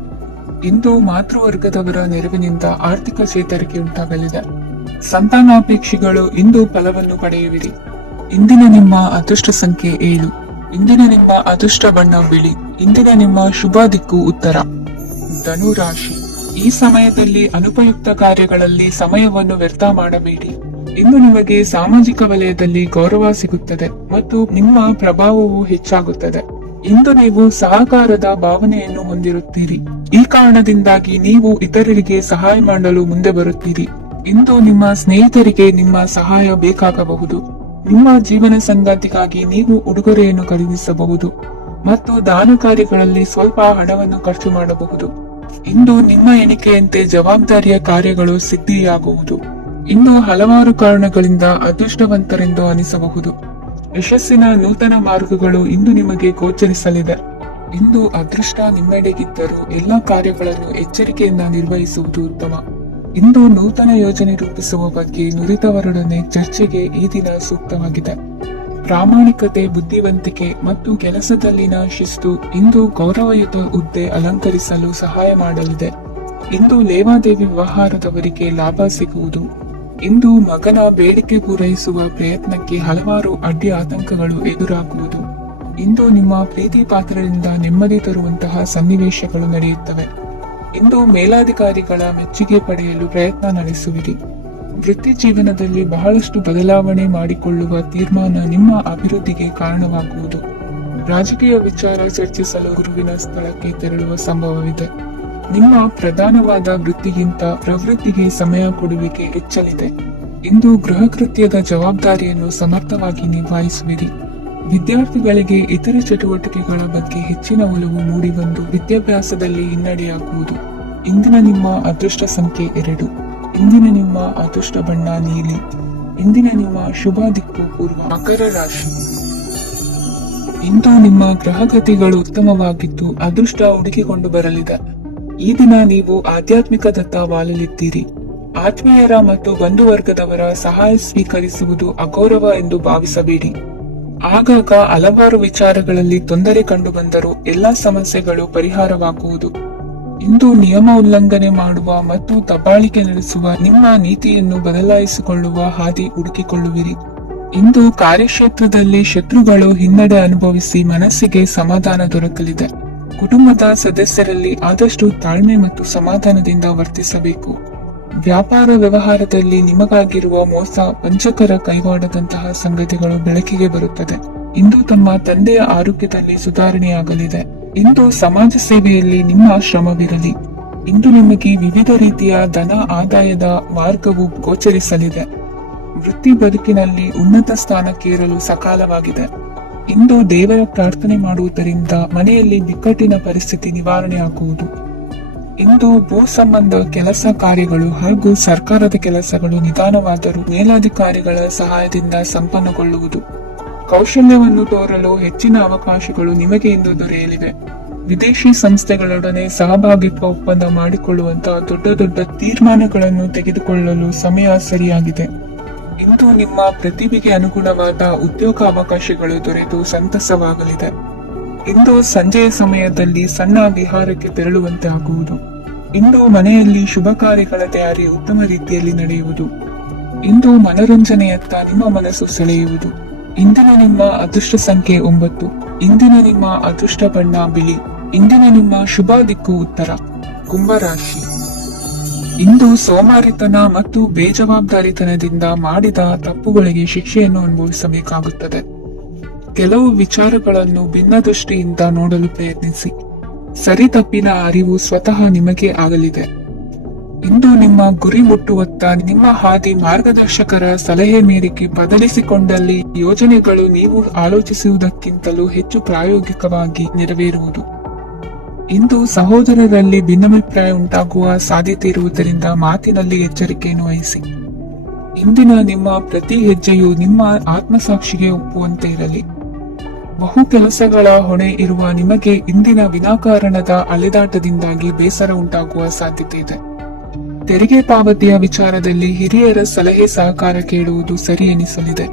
ಇಂದು ಮಾತೃವರ್ಗದವರ ನೆರವಿನಿಂದ ಆರ್ಥಿಕ ಚೇತರಿಕೆ ಉಂಟಾಗಲಿದೆ. ಸಂತಾನಾಪೇಕ್ಷಿಗಳು ಇಂದು ಫಲವನ್ನು ಪಡೆಯುವಿರಿ. ಇಂದಿನ ನಿಮ್ಮ ಅದೃಷ್ಟ ಸಂಖ್ಯೆ 7. ಇಂದಿನ ನಿಮ್ಮ ಅದೃಷ್ಟ ಬಣ್ಣ ಬಿಳಿ. ಇಂದಿನ ನಿಮ್ಮ ಶುಭ ದಿಕ್ಕು ಉತ್ತರ. ಧನು ರಾಶಿ. ಈ ಸಮಯದಲ್ಲಿ ಅನುಪಯುಕ್ತ ಕಾರ್ಯಗಳಲ್ಲಿ ಸಮಯವನ್ನು ವ್ಯರ್ಥ ಮಾಡಬೇಡಿ. ಇಂದು ನಿಮಗೆ ಸಾಮಾಜಿಕ ವಲಯದಲ್ಲಿ ಗೌರವ ಸಿಗುತ್ತದೆ ಮತ್ತು ನಿಮ್ಮ ಪ್ರಭಾವವು ಹೆಚ್ಚಾಗುತ್ತದೆ. ಇಂದು ನೀವು ಸಹಕಾರದ ಭಾವನೆಯನ್ನು ಹೊಂದಿರುತ್ತೀರಿ. ಈ ಕಾರಣದಿಂದಾಗಿ ನೀವು ಇತರರಿಗೆ ಸಹಾಯ ಮಾಡಲು ಮುಂದೆ ಬರುತ್ತೀರಿ. ಇಂದು ನಿಮ್ಮ ಸ್ನೇಹಿತರಿಗೆ ನಿಮ್ಮ ಸಹಾಯ ಬೇಕಾಗಬಹುದು. ನಿಮ್ಮ ಜೀವನ ಸಂಗಾತಿಗಾಗಿ ನೀವು ಉಡುಗೊರೆಯನ್ನು ಖರೀದಿಸಬಹುದು ಮತ್ತು ದಾನ ಕಾರ್ಯಗಳಲ್ಲಿ ಸ್ವಲ್ಪ ಹಣವನ್ನು ಖರ್ಚು ಮಾಡಬಹುದು. ಇಂದು ನಿಮ್ಮ ಎಣಿಕೆಯಂತೆ ಜವಾಬ್ದಾರಿಯ ಕಾರ್ಯಗಳು ಸಿದ್ಧಿಯಾಗುವುದು. ಇನ್ನು ಹಲವಾರು ಕಾರಣಗಳಿಂದ ಅದೃಷ್ಟವಂತರೆಂದು ಅನಿಸಬಹುದು. ಯಶಸ್ಸಿನ ನೂತನ ಮಾರ್ಗಗಳು ಇಂದು ನಿಮಗೆ ಗೋಚರಿಸಲಿದೆ. ಇಂದು ಅದೃಷ್ಟ ನಿಮ್ಮೆಡೆಗಿದ್ದರೂ ಎಲ್ಲಾ ಕಾರ್ಯಗಳನ್ನು ಎಚ್ಚರಿಕೆಯಿಂದ ನಿರ್ವಹಿಸುವುದು ಉತ್ತಮ. ಇಂದು ನೂತನ ಯೋಜನೆ ರೂಪಿಸುವ ಬಗ್ಗೆ ನುರಿತವರೊಡನೆ ಚರ್ಚೆಗೆ ಈ ದಿನ ಸೂಕ್ತವಾಗಿದೆ. ಪ್ರಾಮಾಣಿಕತೆ, ಬುದ್ಧಿವಂತಿಕೆ ಮತ್ತು ಕೆಲಸದಲ್ಲಿನ ಶಿಸ್ತು ಇಂದು ಗೌರವಯುತ ಹುದ್ದೆ ಅಲಂಕರಿಸಲು ಸಹಾಯ ಮಾಡಲಿದೆ. ಇಂದು ಲೇವಾದೇವಿ ವ್ಯವಹಾರದವರಿಗೆ ಲಾಭ ಸಿಗುವುದು. ಇಂದು ಮಗನ ಬೇಡಿಕೆ ಪೂರೈಸುವ ಪ್ರಯತ್ನಕ್ಕೆ ಹಲವಾರು ಅಡ್ಡಿ ಆತಂಕಗಳು ಎದುರಾಗುವುದು. ಇಂದು ನಿಮ್ಮ ಪ್ರೀತಿ ಪಾತ್ರರಿಂದ ನೆಮ್ಮದಿ ತರುವಂತಹ ಸನ್ನಿವೇಶಗಳು ನಡೆಯುತ್ತವೆ. ಇಂದು ಮೇಲಾಧಿಕಾರಿಗಳ ಮೆಚ್ಚುಗೆ ಪಡೆಯಲು ಪ್ರಯತ್ನ ನಡೆಸುವಿರಿ. ವೃತ್ತಿ ಜೀವನದಲ್ಲಿ ಬಹಳಷ್ಟು ಬದಲಾವಣೆ ಮಾಡಿಕೊಳ್ಳುವ ತೀರ್ಮಾನ ನಿಮ್ಮ ಅಭಿವೃದ್ಧಿಗೆ ಕಾರಣವಾಗುವುದು. ರಾಜಕೀಯ ವಿಚಾರ ಚರ್ಚಿಸಲು ಗುರುವಿನ ಸ್ಥಳಕ್ಕೆ ತೆರಳುವ ಸಂಭವವಿದೆ. ನಿಮ್ಮ ಪ್ರಧಾನವಾದ ವೃತ್ತಿಗಿಂತ ಪ್ರವೃತ್ತಿಗೆ ಸಮಯ ಕೊಡುವಿಕೆ ಹೆಚ್ಚಲಿದೆ. ಇಂದು ಗೃಹ ಕೃತ್ಯದ ಜವಾಬ್ದಾರಿಯನ್ನು ಸಮರ್ಥವಾಗಿ ನಿಭಾಯಿಸುವಿರಿ. ವಿದ್ಯಾರ್ಥಿಗಳಿಗೆ ಇತರ ಚಟುವಟಿಕೆಗಳ ಬಗ್ಗೆ ಹೆಚ್ಚಿನ ಒಲವು ಮೂಡಿಬಂದು ವಿದ್ಯಾಭ್ಯಾಸದಲ್ಲಿ ಹಿನ್ನಡೆಯಾಗುವುದು. ಇಂದಿನ ನಿಮ್ಮ ಅದೃಷ್ಟ ಸಂಖ್ಯೆ 2. ಇಂದಿನ ನಿಮ್ಮ ಅದೃಷ್ಟ ಬಣ್ಣ ನೀಲಿ. ಇಂದಿನ ನಿಮ್ಮ ಶುಭ ದಿಕ್ಕು ಪೂರ್ವ. ಮಕರ ರಾಶಿ. ಇಂದು ನಿಮ್ಮ ಗ್ರಹಗತಿಗಳು ಉತ್ತಮವಾಗಿದ್ದು ಅದೃಷ್ಟ ಹುಡುಕಿಕೊಂಡು ಬರಲಿದೆ. ಈ ದಿನ ನೀವು ಆಧ್ಯಾತ್ಮಿಕದತ್ತ ವಾಲಲಿದ್ದೀರಿ. ಆತ್ಮೀಯರ ಮತ್ತು ಬಂಧುವರ್ಗದವರ ಸಹಾಯ ಸ್ವೀಕರಿಸುವುದು ಅಗೌರವ ಎಂದು ಭಾವಿಸಬೇಡಿ. ಆಗಾಗ ಹಲವಾರು ವಿಚಾರಗಳಲ್ಲಿ ತೊಂದರೆ ಕಂಡುಬಂದರೂ ಎಲ್ಲಾ ಸಮಸ್ಯೆಗಳು ಪರಿಹಾರವಾಗುವುದು. ಇಂದು ನಿಯಮ ಉಲ್ಲಂಘನೆ ಮಾಡುವ ಮತ್ತು ದಬ್ಬಾಳಿಕೆ ನಡೆಸುವ ನಿಮ್ಮ ನೀತಿಯನ್ನು ಬದಲಾಯಿಸಿಕೊಳ್ಳುವ ಹಾದಿ ಹುಡುಕಿಕೊಳ್ಳುವಿರಿ. ಇಂದು ಕಾರ್ಯಕ್ಷೇತ್ರದಲ್ಲಿ ಶತ್ರುಗಳು ಹಿನ್ನಡೆ ಅನುಭವಿಸಿ ಮನಸ್ಸಿಗೆ ಸಮಾಧಾನ ದೊರಕಲಿದೆ. ಕುಟುಂಬದ ಸದಸ್ಯರಲ್ಲಿ ಆದಷ್ಟು ತಾಳ್ಮೆ ಮತ್ತು ಸಮಾಧಾನದಿಂದ ವರ್ತಿಸಬೇಕು. ವ್ಯಾಪಾರ ವ್ಯವಹಾರದಲ್ಲಿ ನಿಮಗಾಗಿರುವ ಮೋಸ, ವಂಚಕರ ಕೈವಾಡದಂತಹ ಸಂಗತಿಗಳು ಬೆಳಕಿಗೆ ಬರುತ್ತದೆ. ಇಂದು ತಮ್ಮ ತಂದೆಯ ಆರೋಗ್ಯದಲ್ಲಿ ಸುಧಾರಣೆಯಾಗಲಿದೆ. ಇಂದು ಸಮಾಜ ಸೇವೆಯಲ್ಲಿ ನಿಮ್ಮ ಶ್ರಮವಿರಲಿ. ಇಂದು ನಿಮಗೆ ವಿವಿಧ ರೀತಿಯ ಧನ ಆದಾಯದ ಮಾರ್ಗವು ಗೋಚರಿಸಲಿದೆ. ವೃತ್ತಿ ಬದುಕಿನಲ್ಲಿ ಉನ್ನತ ಸ್ಥಾನಕ್ಕೇರಲು ಸಕಾಲವಾಗಿದೆ. ಇಂದು ದೇವರ ಪ್ರಾರ್ಥನೆ ಮಾಡುವುದರಿಂದ ಮನೆಯಲ್ಲಿ ಬಿಕ್ಕಟ್ಟಿನ ಪರಿಸ್ಥಿತಿ ನಿವಾರಣೆಯಾಗುವುದು. ಇಂದು ಭೂ ಸಂಬಂಧ ಕೆಲಸ ಕಾರ್ಯಗಳು ಹಾಗೂ ಸರ್ಕಾರದ ಕೆಲಸಗಳು ನಿಧಾನವಾದರೂ ಮೇಲಾಧಿಕಾರಿಗಳ ಸಹಾಯದಿಂದ ಸಂಪನ್ನಗೊಳ್ಳುವುದು. ಕೌಶಲ್ಯವನ್ನು ತೋರಲು ಹೆಚ್ಚಿನ ಅವಕಾಶಗಳು ನಿಮಗೆ ಇಂದು ದೊರೆಯಲಿವೆ. ವಿದೇಶಿ ಸಂಸ್ಥೆಗಳೊಡನೆ ಸಹಭಾಗಿತ್ವ ಒಪ್ಪಂದ ಮಾಡಿಕೊಳ್ಳುವಂತಹ ದೊಡ್ಡ ದೊಡ್ಡ ತೀರ್ಮಾನಗಳನ್ನು ತೆಗೆದುಕೊಳ್ಳಲು ಸಮಯ ಸರಿಯಾಗಿದೆ. ಇಂದು ನಿಮ್ಮ ಪ್ರತಿಭೆಗೆ ಅನುಗುಣವಾದ ಉದ್ಯೋಗ ಅವಕಾಶಗಳು ದೊರೆತು ಸಂತಸವಾಗಲಿದೆ. ಇಂದು ಸಂಜೆಯ ಸಮಯದಲ್ಲಿ ಸಣ್ಣ ವಿಹಾರಕ್ಕೆ ತೆರಳುವಂತೆ ಆಗುವುದು. ಇಂದು ಮನೆಯಲ್ಲಿ ಶುಭ ಕಾರ್ಯಗಳ ತಯಾರಿ ಉತ್ತಮ ರೀತಿಯಲ್ಲಿ ನಡೆಯುವುದು. ಇಂದು ಮನೋರಂಜನೆಯತ್ತ ನಿಮ್ಮ ಮನಸ್ಸು ಸೆಳೆಯುವುದು. ಇಂದಿನ ನಿಮ್ಮ ಅದೃಷ್ಟ ಸಂಖ್ಯೆ 9. ಇಂದಿನ ನಿಮ್ಮ ಅದೃಷ್ಟ ಬಣ್ಣ ಬಿಳಿ. ಇಂದಿನ ನಿಮ್ಮ ಶುಭ ದಿಕ್ಕು ಉತ್ತರ. ಕುಂಭರಾಶಿ. ಇಂದು ಸೋಮಾರಿತನ ಮತ್ತು ಬೇಜವಾಬ್ದಾರಿತನದಿಂದ ಮಾಡಿದ ತಪ್ಪುಗಳಿಗೆ ಶಿಕ್ಷೆಯನ್ನು ಅನುಭವಿಸಬೇಕಾಗುತ್ತದೆ. ಕೆಲವು ವಿಚಾರಗಳನ್ನು ಭಿನ್ನ ದೃಷ್ಟಿಯಿಂದ ನೋಡಲು ಪ್ರಯತ್ನಿಸಿ. ಸರಿ ತಪ್ಪಿನ ಅರಿವು ಸ್ವತಃ ನಿಮಗೆ ಆಗಲಿದೆ. ಇಂದು ನಿಮ್ಮ ಗುರಿ ಮುಟ್ಟುವತ್ತ ನಿಮ್ಮ ಹಾದಿ ಮಾರ್ಗದರ್ಶಕರ ಸಲಹೆ ಮೇರೆಗೆ ಬದಲಿಸಿಕೊಂಡಲ್ಲಿ ಯೋಜನೆಗಳು ನೀವು ಆಲೋಚಿಸುವುದಕ್ಕಿಂತಲೂ ಹೆಚ್ಚು ಪ್ರಾಯೋಗಿಕವಾಗಿ ನೆರವೇರುವುದು. ಇಂದು ಸಹೋದರರಲ್ಲಿ ಭಿನ್ನಾಭಿಪ್ರಾಯ ಉಂಟಾಗುವ ಸಾಧ್ಯತೆ ಇರುವುದರಿಂದ ಮಾತಿನಲ್ಲಿ ಎಚ್ಚರಿಕೆಯನ್ನು ವಹಿಸಿ. ಇಂದಿನ ನಿಮ್ಮ ಪ್ರತಿ ಹೆಜ್ಜೆಯು ನಿಮ್ಮ ಆತ್ಮಸಾಕ್ಷಿಗೆ ಒಪ್ಪುವಂತೆ ಇರಲಿ. ಬಹು ಕೆಲಸಗಳ ಹೊಣೆ ಇರುವ ನಿಮಗೆ ಇಂದಿನ ವಿನಾಕಾರಣದ ಅಲೆದಾಟದಿಂದಾಗಿ ಬೇಸರ ಉಂಟಾಗುವ ಸಾಧ್ಯತೆ ಇದೆ. ತೆರಿಗೆ ಪಾವತಿಯ ವಿಚಾರದಲ್ಲಿ ಹಿರಿಯರ ಸಲಹೆ ಸಹಕಾರ ಕೇಳುವುದು ಸರಿ ಎನಿಸಲಿದೆ.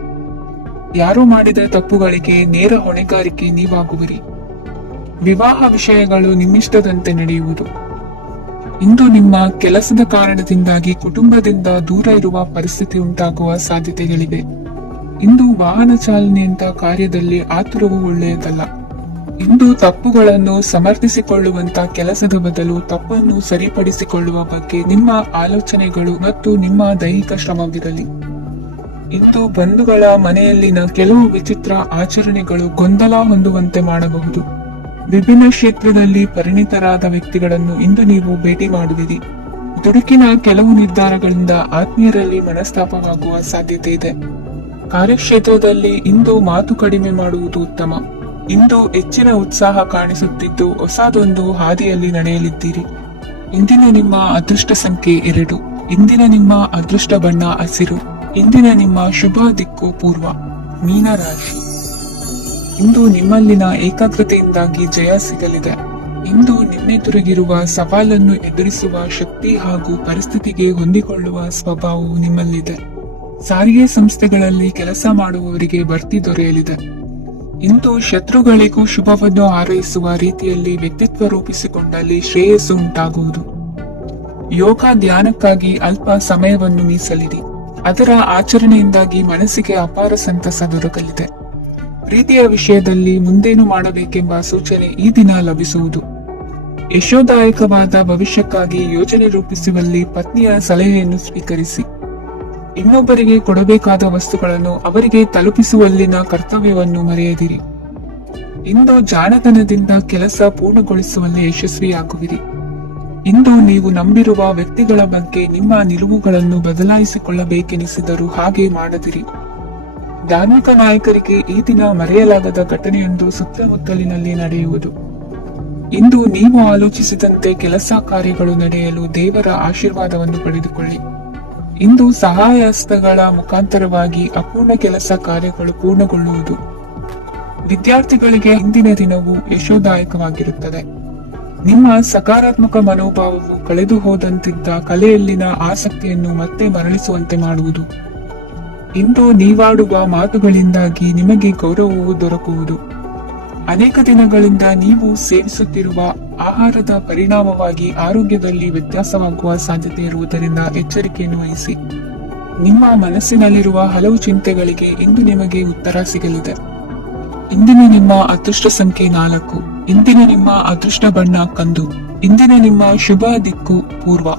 ಯಾರು ಮಾಡಿದ ತಪ್ಪುಗಳಿಗೆ ನೇರ ಹೊಣೆಗಾರಿಕೆ ನೀವಾಗುವಿರಿ. ವಿವಾಹ ವಿಷಯಗಳು ನಿಮ್ಮಿಷ್ಟದಂತೆ ನಡೆಯುವುದು. ಇಂದು ನಿಮ್ಮ ಕೆಲಸದ ಕಾರಣದಿಂದಾಗಿ ಕುಟುಂಬದಿಂದ ದೂರ ಇರುವ ಪರಿಸ್ಥಿತಿ ಉಂಟಾಗುವ ಸಾಧ್ಯತೆಗಳಿವೆ. ಇಂದು ವಾಹನ ಚಾಲನೆಯಂತ ಕಾರ್ಯದಲ್ಲಿ ಆತುರವು ಒಳ್ಳೆಯದಲ್ಲ. ಇಂದು ತಪ್ಪುಗಳನ್ನು ಸಮರ್ಥಿಸಿಕೊಳ್ಳುವಂತ ಕೆಲಸದ ಬದಲು ತಪ್ಪನ್ನು ಸರಿಪಡಿಸಿಕೊಳ್ಳುವ ಬಗ್ಗೆ ನಿಮ್ಮ ಆಲೋಚನೆಗಳು ಮತ್ತು ನಿಮ್ಮ ದೈಹಿಕ ಶ್ರಮವಿರಲಿ. ಇಂದು ಬಂಧುಗಳ ಮನೆಯಲ್ಲಿನ ಕೆಲವು ವಿಚಿತ್ರ ಆಚರಣೆಗಳು ಗೊಂದಲ ಹೊಂದುವಂತೆ ಮಾಡಬಹುದು. ವಿಭಿನ್ನ ಕ್ಷೇತ್ರದಲ್ಲಿ ಪರಿಣಿತರಾದ ವ್ಯಕ್ತಿಗಳನ್ನು ಇಂದು ನೀವು ಭೇಟಿ ಮಾಡುವಿರಿ. ದುಡುಕಿನ ಕೆಲವು ನಿರ್ಧಾರಗಳಿಂದ ಆತ್ಮೀಯರಲ್ಲಿ ಮನಸ್ತಾಪವಾಗುವ ಸಾಧ್ಯತೆ ಇದೆ. ಕಾರ್ಯಕ್ಷೇತ್ರದಲ್ಲಿ ಇಂದು ಮಾತು ಕಡಿಮೆ ಮಾಡುವುದು ಉತ್ತಮ. ಇಂದು ಹೆಚ್ಚಿನ ಉತ್ಸಾಹ ಕಾಣಿಸುತ್ತಿದ್ದು ಹೊಸದೊಂದು ಹಾದಿಯಲ್ಲಿ ನಡೆಯಲಿದ್ದೀರಿ. ಇಂದಿನ ನಿಮ್ಮ ಅದೃಷ್ಟ ಸಂಖ್ಯೆ 2. ಇಂದಿನ ನಿಮ್ಮ ಅದೃಷ್ಟ ಬಣ್ಣ ಹಸಿರು. ಇಂದಿನ ನಿಮ್ಮ ಶುಭ ದಿಕ್ಕು ಪೂರ್ವ. ಮೀನರಾಶಿ. ಇಂದು ನಿಮ್ಮಲ್ಲಿನ ಏಕಾಗ್ರತೆಯಿಂದಾಗಿ ಜಯ ಸಿಗಲಿದೆ. ಇಂದು ನಿಮ್ಮೆದುರಿಗಿರುವ ಸವಾಲನ್ನು ಎದುರಿಸುವ ಶಕ್ತಿ ಹಾಗೂ ಪರಿಸ್ಥಿತಿಗೆ ಹೊಂದಿಕೊಳ್ಳುವ ಸ್ವಭಾವವು ನಿಮ್ಮಲ್ಲಿದೆ. ಸಾರಿಗೆ ಸಂಸ್ಥೆಗಳಲ್ಲಿ ಕೆಲಸ ಮಾಡುವವರಿಗೆ ಬಡ್ತಿ ದೊರೆಯಲಿದೆ. ಇಂದು ಶತ್ರುಗಳಿಗೂ ಶುಭವನ್ನು ಹಾರೈಸುವ ರೀತಿಯಲ್ಲಿ ವ್ಯಕ್ತಿತ್ವ ರೂಪಿಸಿಕೊಂಡಲ್ಲಿ ಶ್ರೇಯಸ್ಸು ಉಂಟಾಗುವುದು. ಯೋಗ ಧ್ಯಾನಕ್ಕಾಗಿ ಅಲ್ಪ ಸಮಯವನ್ನು ಮೀಸಲಿಡಿ. ಅದರ ಆಚರಣೆಯಿಂದಾಗಿ ಮನಸ್ಸಿಗೆ ಅಪಾರ ಸಂತಸ ದೊರಕಲಿದೆ. ಪ್ರೀತಿಯ ವಿಷಯದಲ್ಲಿ ಮುಂದೇನು ಮಾಡಬೇಕೆಂಬ ಸೂಚನೆ ಈ ದಿನ ಲಭಿಸುವುದು. ಯಶೋದಾಯಕವಾದ ಭವಿಷ್ಯಕ್ಕಾಗಿ ಯೋಜನೆ ರೂಪಿಸುವಲ್ಲಿ ಪತ್ನಿಯ ಸಲಹೆಯನ್ನು ಸ್ವೀಕರಿಸಿ. ಇನ್ನೊಬ್ಬರಿಗೆ ಕೊಡಬೇಕಾದ ವಸ್ತುಗಳನ್ನು ಅವರಿಗೆ ತಲುಪಿಸುವಲ್ಲಿನ ಕರ್ತವ್ಯವನ್ನು ಮರೆಯದಿರಿ. ಇಂದು ಜಾಣತನದಿಂದ ಕೆಲಸ ಪೂರ್ಣಗೊಳಿಸುವಲ್ಲಿ ಯಶಸ್ವಿಯಾಗುವಿರಿ. ಇಂದು ನೀವು ನಂಬಿರುವ ವ್ಯಕ್ತಿಗಳ ಬಗ್ಗೆ ನಿಮ್ಮ ನಿಲುವುಗಳನ್ನು ಬದಲಾಯಿಸಿಕೊಳ್ಳಬೇಕೆನಿಸಿದರೂ ಹಾಗೆ ಮಾಡದಿರಿ. ಧಾರ್ಮಿಕ ನಾಯಕರಿಗೆ ಈ ದಿನ ಮರೆಯಲಾಗದ ಘಟನೆಯೊಂದು ಸುತ್ತಮುತ್ತಲಿನಲ್ಲಿ ನಡೆಯುವುದು. ಇಂದು ನೀವು ಆಲೋಚಿಸಿದಂತೆ ಕೆಲಸ ಕಾರ್ಯಗಳು ನಡೆಯಲು ದೇವರ ಆಶೀರ್ವಾದವನ್ನು ಪಡೆದುಕೊಳ್ಳಿ. ಇಂದು ಸಹಾಯ ಹಸ್ತಗಳ ಮುಖಾಂತರವಾಗಿ ಅಪೂರ್ಣ ಕೆಲಸ ಕಾರ್ಯಗಳು ಪೂರ್ಣಗೊಳ್ಳುವುದು. ವಿದ್ಯಾರ್ಥಿಗಳಿಗೆ ಇಂದಿನ ದಿನವು ಯಶೋದಾಯಕವಾಗಿರುತ್ತದೆ. ನಿಮ್ಮ ಸಕಾರಾತ್ಮಕ ಮನೋಭಾವವು ಕಳೆದು ಹೋದಂತಿದ್ದ ಕಲೆಯಲ್ಲಿನ ಆಸಕ್ತಿಯನ್ನು ಮತ್ತೆ ಮರಳಿಸುವಂತೆ ಮಾಡುವುದು. ಇಂದು ನೀವಾಡುವ ಮಾತುಗಳಿಂದಾಗಿ ನಿಮಗೆ ಗೌರವವು ದೊರಕುವುದು. ಅನೇಕ ದಿನಗಳಿಂದ ನೀವು ಸೇವಿಸುತ್ತಿರುವ ಆಹಾರದ ಪರಿಣಾಮವಾಗಿ ಆರೋಗ್ಯದಲ್ಲಿ ವ್ಯತ್ಯಾಸವಾಗುವ ಸಾಧ್ಯತೆ ಇರುವುದರಿಂದ ಎಚ್ಚರಿಕೆಯನ್ನು ವಹಿಸಿ. ನಿಮ್ಮ ಮನಸ್ಸಿನಲ್ಲಿರುವ ಹಲವು ಚಿಂತೆಗಳಿಗೆ ಇಂದು ನಿಮಗೆ ಉತ್ತರ ಸಿಗಲಿದೆ. ಇಂದಿನ ನಿಮ್ಮ ಅದೃಷ್ಟ ಸಂಖ್ಯೆ 4. ಇಂದಿನ ನಿಮ್ಮ ಅದೃಷ್ಟ ಬಣ್ಣ ಕಂದು. ಇಂದಿನ ನಿಮ್ಮ ಶುಭ ದಿಕ್ಕು ಪೂರ್ವ.